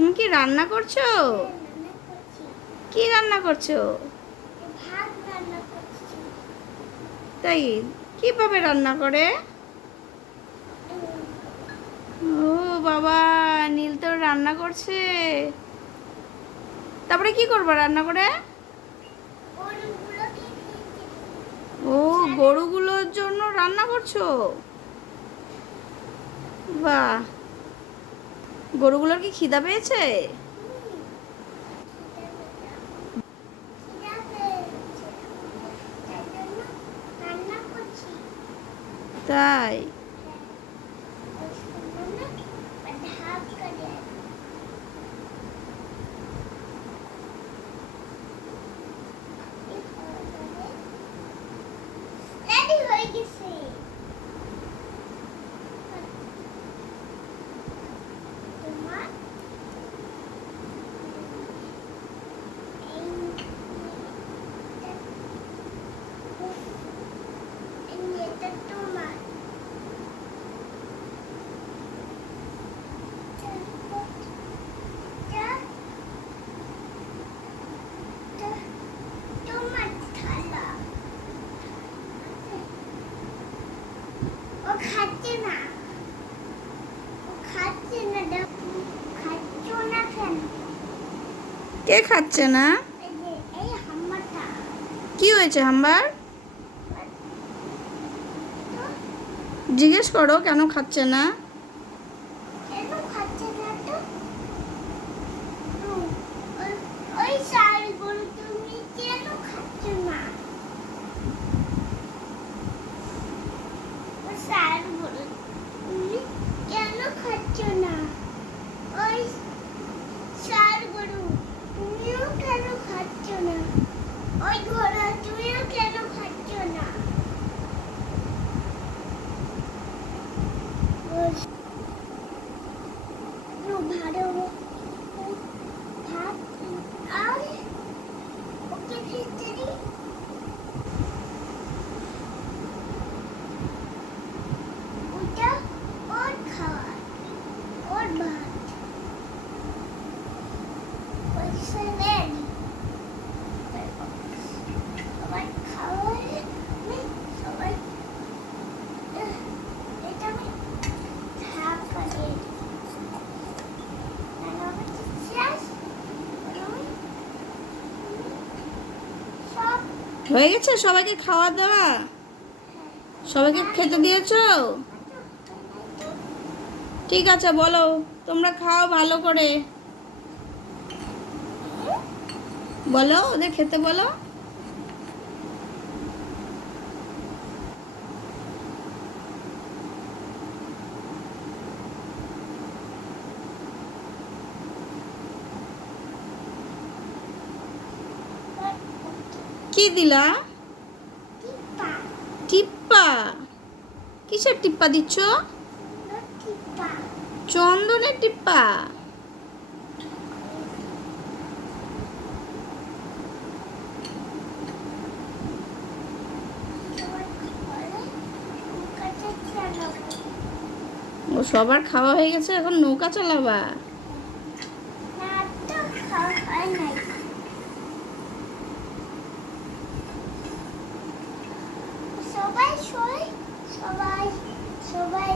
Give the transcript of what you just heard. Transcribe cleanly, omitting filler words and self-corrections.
তুমি কি রান্না করছো? কি রান্না করছো? তাই? কিভাবে রান্না করে? ও বাবা, নীল তো রান্না করছে। তারপরে কি করবো রান্না করে? ও, গরুগুলোর জন্য রান্না করছো? বাহ, গরুগুলোর কি খিদা পেয়েছে? তাই? খাচ্ছে না, খাচ্ছে না, খাচ্ছ না কেন? কে খাচ্ছে না? এই হাম্মাটা কি হয়েছে হাম্বার? জিজ্ঞেস করো কেন খাচ্ছে না। কেন খাচ্ছে না তো? ওই ওই শালগুলো তুমি কেন খাচ্ছ না? ওই শালগুলো তুমি কেন খাচ্ছ না? ওই শালগুলো তুমিও কেন খাচ্ছ না? ওই ঘোড়া তুমিও কেন খাচ্ছ না? ভালো ভাত আর ওকে খিচুড়ি, ওটা ওর খাবার, ওর ভাত, ওই স্যালাড, সবাই খাওয়ার সবাই এটা আমি থাক করে হয়ে গেছে সবাইকে খাওয়া দাওয়া? সবাইকে খেতে দিয়েছো? ঠিক আছে, বলো তোমরা খাও ভালো করে। বলো, ওদের খেতে বলো। কি দিলা? টিপ্পা? কিসের টিপ্পা দিচ্ছ? চন্দনের টিপ্পা? ও, সবার খাওয়া হয়ে গেছে, এখন নৌকা চালাবা? সবাই সবাই সবাই সবাই